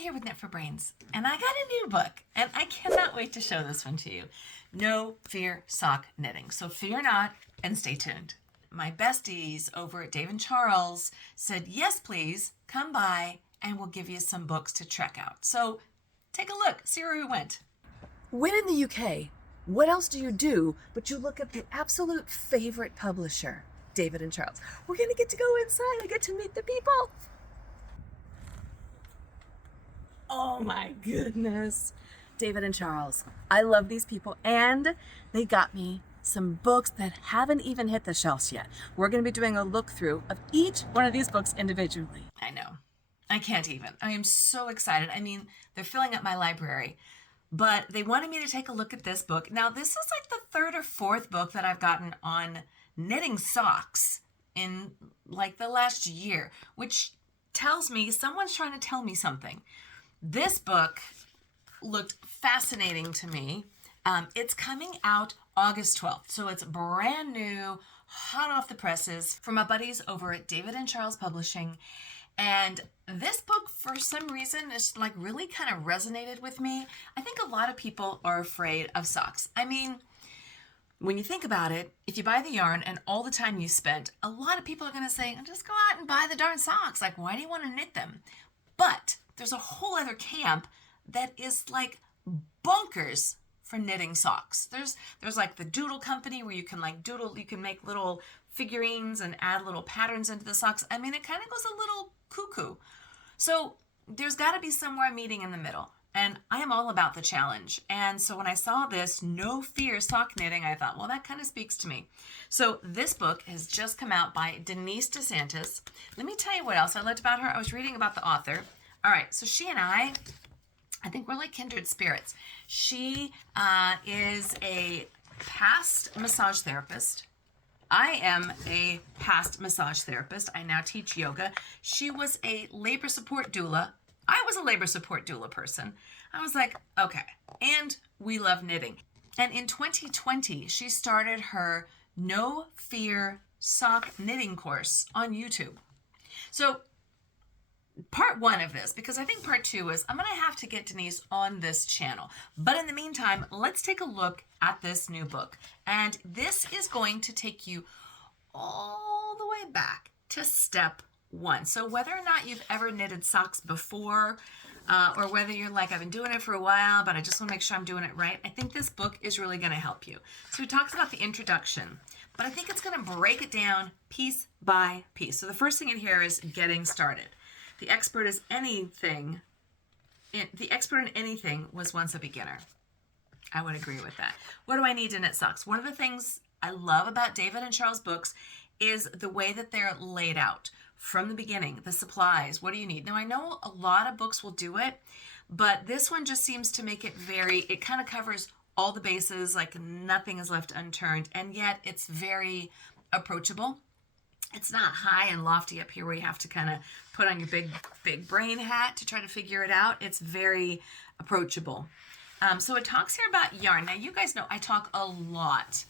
Kelly here with Knit for Brains, and I got a new book, and I cannot wait to show this one to you. No Fear Sock Knitting. So fear not and stay tuned. My besties over at Dave & Charles said, yes, please, come by and we'll give you some books to check out. So take a look, see where we went. When in the UK, what else do you do but you look at the absolute favorite publisher, David & Charles? We're going to get to go inside and get to meet the people. Oh my goodness. David & Charles. I love these people, and they got me some books that haven't even hit the shelves yet. We're going to be doing a look through of each one of these books individually. I know. I can't even. I am so excited. I mean, they're filling up my library, but they wanted me to take a look at this book. Now, this is like the third or fourth book that I've gotten on knitting socks in like the last year, which tells me someone's trying to tell me something. This book looked fascinating to me. It's coming out August 12th, so it's brand new, hot off the presses from my buddies over at David & Charles Publishing. And this book, for some reason, is like really kind of resonated with me. I think a lot of people are afraid of socks. I mean, when you think about it, if you buy the yarn and all the time you spent, a lot of people are going to say, just go out and buy the darn socks. Like, why do you want to knit them? But there's a whole other camp that is like bonkers for knitting socks. There's like the doodle company where you can like doodle, you can make little figurines and add little patterns into the socks. I mean, it kind of goes a little cuckoo. So there's got to be somewhere meeting in the middle. And I am all about the challenge. And so when I saw this No Fear Sock Knitting, I thought, well, that kind of speaks to me. So this book has just come out by Denise DeSantis. Let me tell you what else I liked about her. I was reading about the author. All right, so she and I think we're like kindred spirits. She is a past massage therapist. I am a past massage therapist. I now teach yoga. She was a labor support doula. I was a labor support doula person. I was like, okay. And we love knitting. And in 2020, she started her No Fear Sock Knitting course on YouTube. So part one of this, because I think part two is I'm going to have to get Denise on this channel. But in the meantime, let's take a look at this new book. And this is going to take you all the way back to step one. So whether or not you've ever knitted socks before, or whether you're like, I've been doing it for a while, but I just want to make sure I'm doing it right, I think this book is really going to help you. So it talks about the introduction, but I think it's going to break it down piece by piece. So the first thing in here is getting started. The expert in anything was once a beginner. I would agree with that. What do I need to knit socks? One of the things I love about David & Charles books is the way that they're laid out from the beginning, the supplies. What do you need? Now, I know a lot of books will do it, but this one just seems to make it it kind of covers all the bases, like nothing is left unturned, and yet it's very approachable. It's not high and lofty up here where you have to kind of put on your big brain hat to try to figure it out. It's very approachable. So it talks here about yarn. Now, you guys know I talk a lot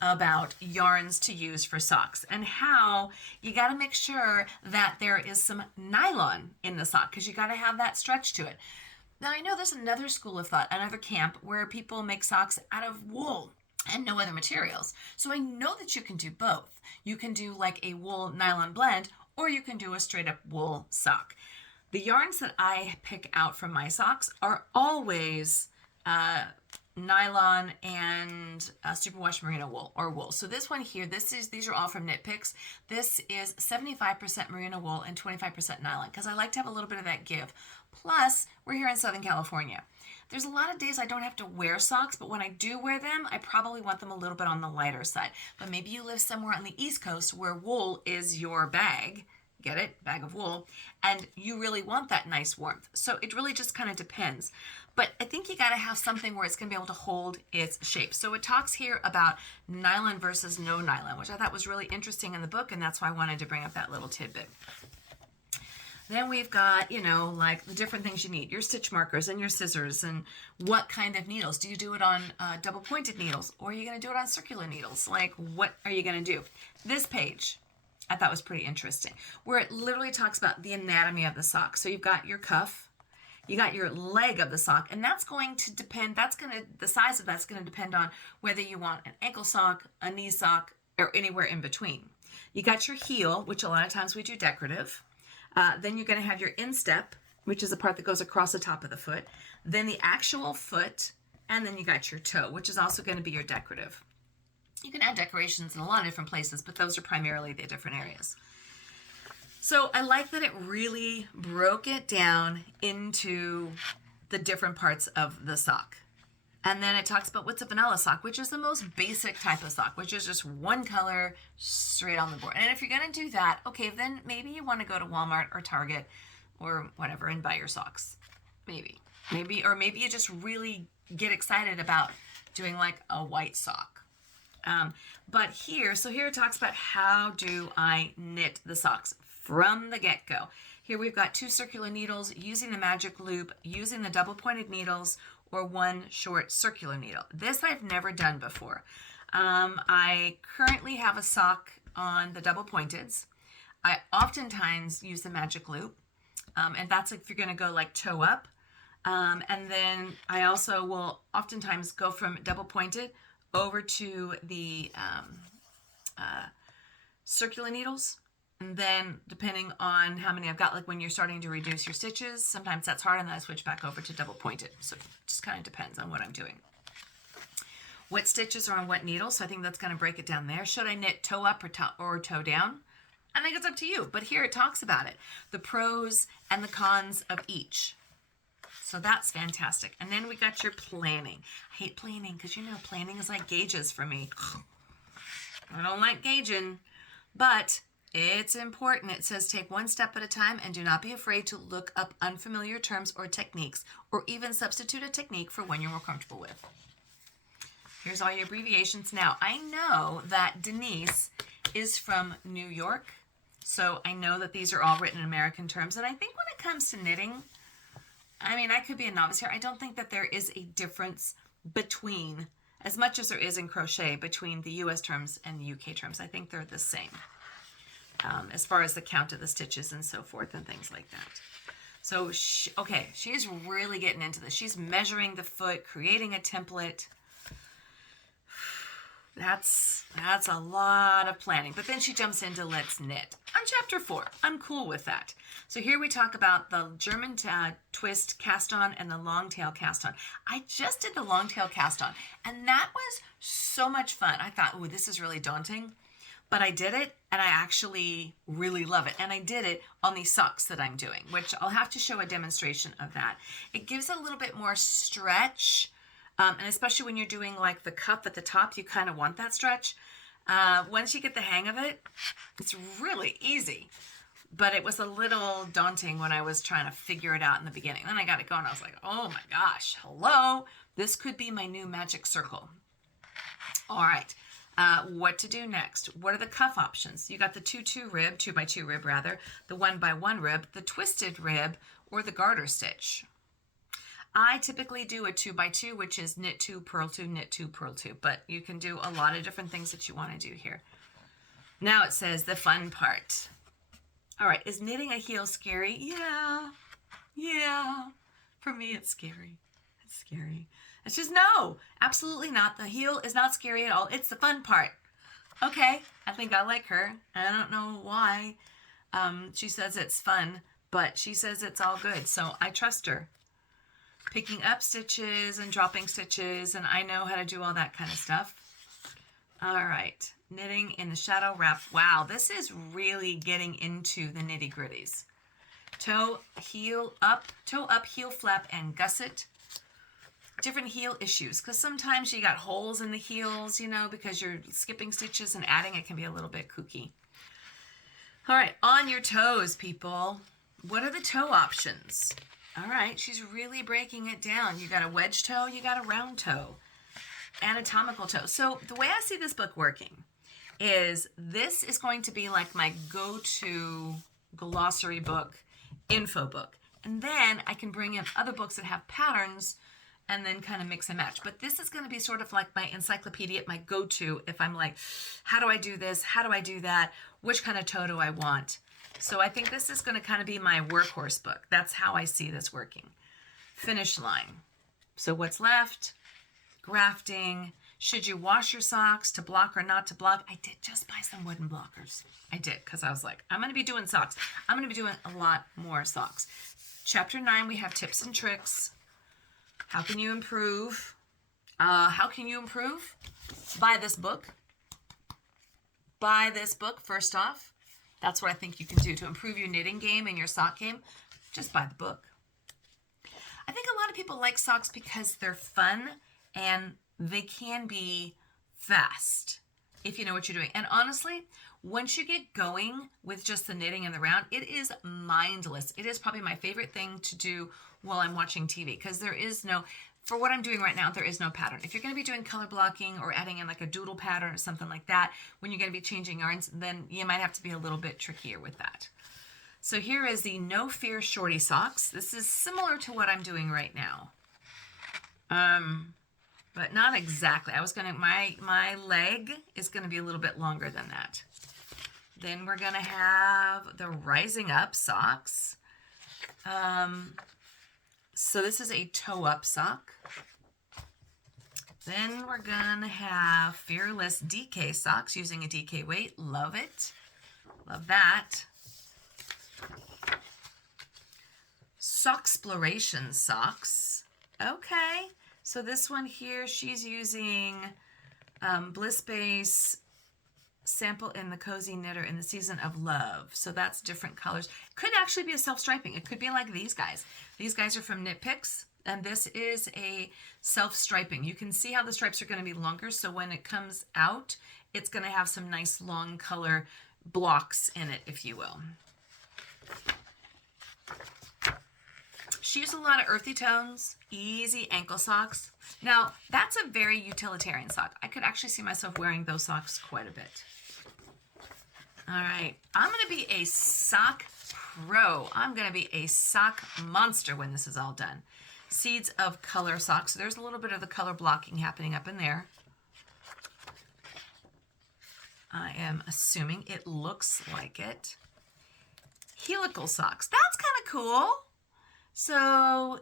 about yarns to use for socks and how you got to make sure that there is some nylon in the sock because you got to have that stretch to it. Now, I know there's another school of thought, another camp where people make socks out of wool and no other materials. So I know that you can do both. You can do like a wool nylon blend, or you can do a straight up wool sock. The yarns that I pick out from my socks are always nylon and superwash merino wool or wool. So this one here, these are all from Knit Picks. This is 75% merino wool and 25% nylon because I like to have a little bit of that give. Plus, we're here in Southern California. There's a lot of days I don't have to wear socks, but when I do wear them, I probably want them a little bit on the lighter side. But maybe you live somewhere on the East Coast where wool is your bag, get it? Bag of wool, and you really want that nice warmth. So it really just kind of depends. But I think you got to have something where it's going to be able to hold its shape. So it talks here about nylon versus no nylon, which I thought was really interesting in the book, and that's why I wanted to bring up that little tidbit. Then we've got, like the different things you need, your stitch markers and your scissors and what kind of needles. Do you do it on double pointed needles or are you going to do it on circular needles? Like, what are you going to do? This page I thought was pretty interesting, where it literally talks about the anatomy of the sock. So you've got your cuff, You got your leg of the sock, and that's going to depend, the size of that's going to depend on whether you want an ankle sock, a knee sock, or anywhere in between. You got your heel, which a lot of times we do decorative. Then you're going to have your instep, which is the part that goes across the top of the foot. Then the actual foot, and then you got your toe, which is also going to be your decorative. You can add decorations in a lot of different places, but those are primarily the different areas. So I like that it really broke it down into the different parts of the sock. And then it talks about what's a vanilla sock, which is the most basic type of sock, which is just one color straight on the board. And if you're going to do that, okay, then maybe you want to go to Walmart or Target or whatever and buy your socks. Maybe, or maybe you just really get excited about doing like a white sock. But here it talks about how do I knit the socks from the get-go. Here we've got 2 circular needles, using the magic loop, using the double pointed needles, or 1 short circular needle. This I've never done before. I currently have a sock on the double pointeds. I oftentimes use the magic loop, and that's if you're going to go like toe up. And then I also will oftentimes go from double pointed over to the circular needles. And then depending on how many I've got, like when you're starting to reduce your stitches, sometimes that's hard, and then I switch back over to double pointed. So it just kind of depends on what I'm doing. What stitches are on what needle, so I think that's going to break it down there. Should I knit toe up or toe down? I think it's up to you, but here it talks about it. The pros and the cons of each. So that's fantastic. And then we got your planning. I hate planning because, planning is like gauges for me. I don't like gauging, but it's important. It says take one step at a time and do not be afraid to look up unfamiliar terms or techniques, or even substitute a technique for one you're more comfortable with. Here's all your abbreviations. Now, I know that Denise is from New York, so I know that these are all written in American terms. And I think when it comes to knitting, I could be a novice here. I don't think that there is a difference between, as much as there is in crochet, between the U.S. terms and the UK terms. I think they're the same. As far as the count of the stitches and so forth and things like that. So, she's really getting into this. She's measuring the foot, creating a template. That's a lot of planning. But then she jumps into let's knit. On chapter 4, I'm cool with that. So here we talk about the German twist cast on and the long tail cast on. I just did the long tail cast on, and that was so much fun. I thought, oh, this is really daunting. But I did it, and I actually really love it. And I did it on these socks that I'm doing, which I'll have to show a demonstration of that. It gives a little bit more stretch, and especially when you're doing like the cuff at the top, you kind of want that stretch. Once you get the hang of it, it's really easy. But it was a little daunting when I was trying to figure it out in the beginning. Then I got it going. I was like, oh my gosh, hello. This could be my new magic circle. All right. What to do next? What are the cuff options? You got the 2-2 rib, 2x2 rib rather, the 1x1 rib, the twisted rib, or the garter stitch. I typically do a 2x2, which is knit 2, purl 2, knit 2, purl 2, but you can do a lot of different things that you want to do here. Now it says the fun part. All right, is knitting a heel scary? Yeah. For me, it's scary. It's scary. It's just no, absolutely not. The heel is not scary at all. It's the fun part. Okay, I think I like her. I don't know why she says it's fun, but she says it's all good, so I trust her. Picking up stitches and dropping stitches, and I know how to do all that kind of stuff. All right, knitting in the shadow wrap. Wow, this is really getting into the nitty-gritties. Toe up, heel flap, and gusset. Different heel issues, because sometimes you got holes in the heels, because you're skipping stitches and adding, it can be a little bit kooky. All right, on your toes, people. What are the toe options? All right, she's really breaking it down. You got a wedge toe, you got a round toe, anatomical toe. So the way I see this book working is this is going to be like my go-to glossary book, info book. And then I can bring in other books that have patterns and then kind of mix and match. But this is going to be sort of like my encyclopedia, my go-to if I'm like, how do I do this? How do I do that? Which kind of toe do I want? So I think this is going to kind of be my workhorse book. That's how I see this working. finish line. So what's left? Grafting. Should you wash your socks to block or not to block? I did just buy some wooden blockers. I did, because I was like, I'm going to be doing socks. I'm going to be doing a lot more socks. Chapter 9, we have tips and tricks. How can you improve? How can you improve? Buy this book. Buy this book, first off. That's what I think you can do to improve your knitting game and your sock game. Just buy the book. I think a lot of people like socks because they're fun and they can be fast if you know what you're doing. And honestly, once you get going with just the knitting and the round, it is mindless. It is probably my favorite thing to do while I'm watching TV, because there is no, for what I'm doing right now, there is no pattern. If you're going to be doing color blocking or adding in like a doodle pattern or something like that, when you're going to be changing yarns, then you might have to be a little bit trickier with that. So here is the No Fear Shorty Socks. This is similar to what I'm doing right now. But not exactly. I was going to, my leg is going to be a little bit longer than that. Then we're going to have the Rising Up socks. So this is a toe-up sock. Then we're going to have Fearless DK socks using a DK weight. Love it. Love that. Socksploration socks. Okay. So this one here, she's using Bliss Base Sample in the Cozy Knitter in the Season of Love. So that's different colors. Could actually be a self-striping. It could be like these guys. These guys are from Knit Picks, and this is a self-striping. You can see how the stripes are going to be longer, so when it comes out, it's going to have some nice long color blocks in it, if you will. She used a lot of earthy tones, easy ankle socks. Now, that's a very utilitarian sock. I could actually see myself wearing those socks quite a bit. All right, I'm going to be a sock pro. I'm going to be a sock monster when this is all done. Seeds of Color socks. So there's a little bit of the color blocking happening up in there. I am assuming it looks like it. Helical socks. That's kind of cool. So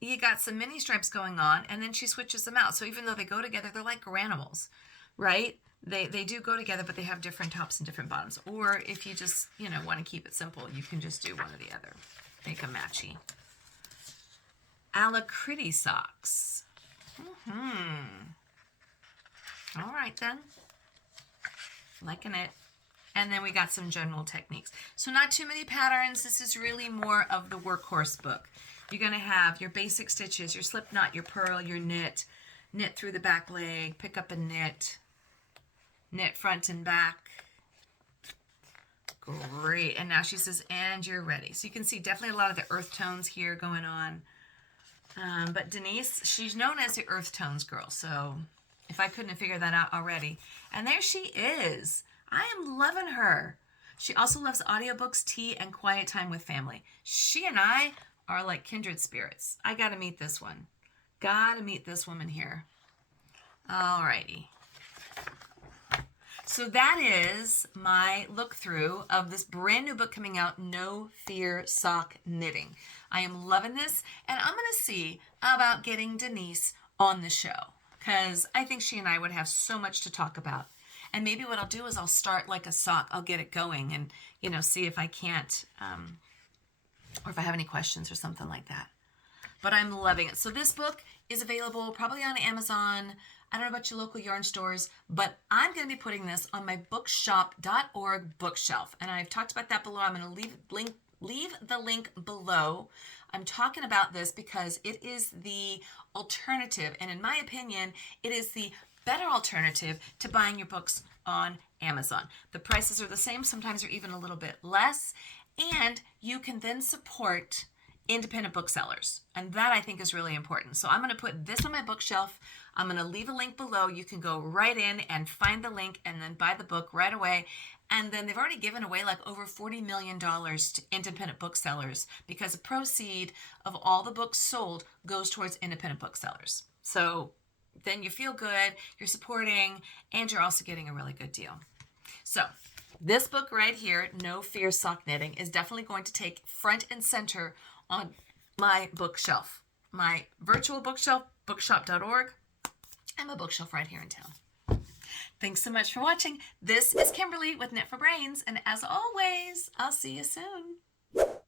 you got some mini stripes going on, and then she switches them out. So even though they go together, they're like granimals, right? They do go together, but they have different tops and different bottoms. Or if you just, want to keep it simple, you can just do one or the other. Make a matchy. Alacrity socks. All right then. Liking it. And then we got some general techniques. So not too many patterns. This is really more of the workhorse book. You're going to have your basic stitches, your slip knot, your purl, your knit, knit through the back leg, pick up a knit, knit front and back. Great. And now she says, and you're ready. So you can see definitely a lot of the earth tones here going on. But Denise, she's known as the earth tones girl. So if I couldn't have figured that out already. And there she is. I am loving her. She also loves audiobooks, tea, and quiet time with family. She and I are like kindred spirits. I got to meet this one. Got to meet this woman here. Alrighty. So that is my look through of this brand new book coming out, No Fear Sock Knitting. I am loving this, and I'm going to see about getting Denise on the show, because I think she and I would have so much to talk about. And maybe what I'll do is I'll start like a sock. I'll get it going and, see if I can't, or if I have any questions or something like that. But I'm loving it. So this book is available probably on Amazon. I don't know about your local yarn stores, but I'm going to be putting this on my bookshop.org bookshelf. And I've talked about that below. I'm going to leave the link below. I'm talking about this because it is the alternative. And in my opinion, it is the better alternative to buying your books on Amazon. The prices are the same. Sometimes they're even a little bit less. And you can then support independent booksellers. And that I think is really important. So I'm going to put this on my bookshelf. I'm going to leave a link below. You can go right in and find the link and then buy the book right away. And then they've already given away like over $40 million to independent booksellers, because the proceed of all the books sold goes towards independent booksellers. So then you feel good, you're supporting, and you're also getting a really good deal. So this book right here, No Fear Sock Knitting, is definitely going to take front and center on my bookshelf, my virtual bookshelf, bookshop.org. I'm a bookshelf right here in town. Thanks so much for watching. This is Kimberly with Knit for Brains, and as always, I'll see you soon.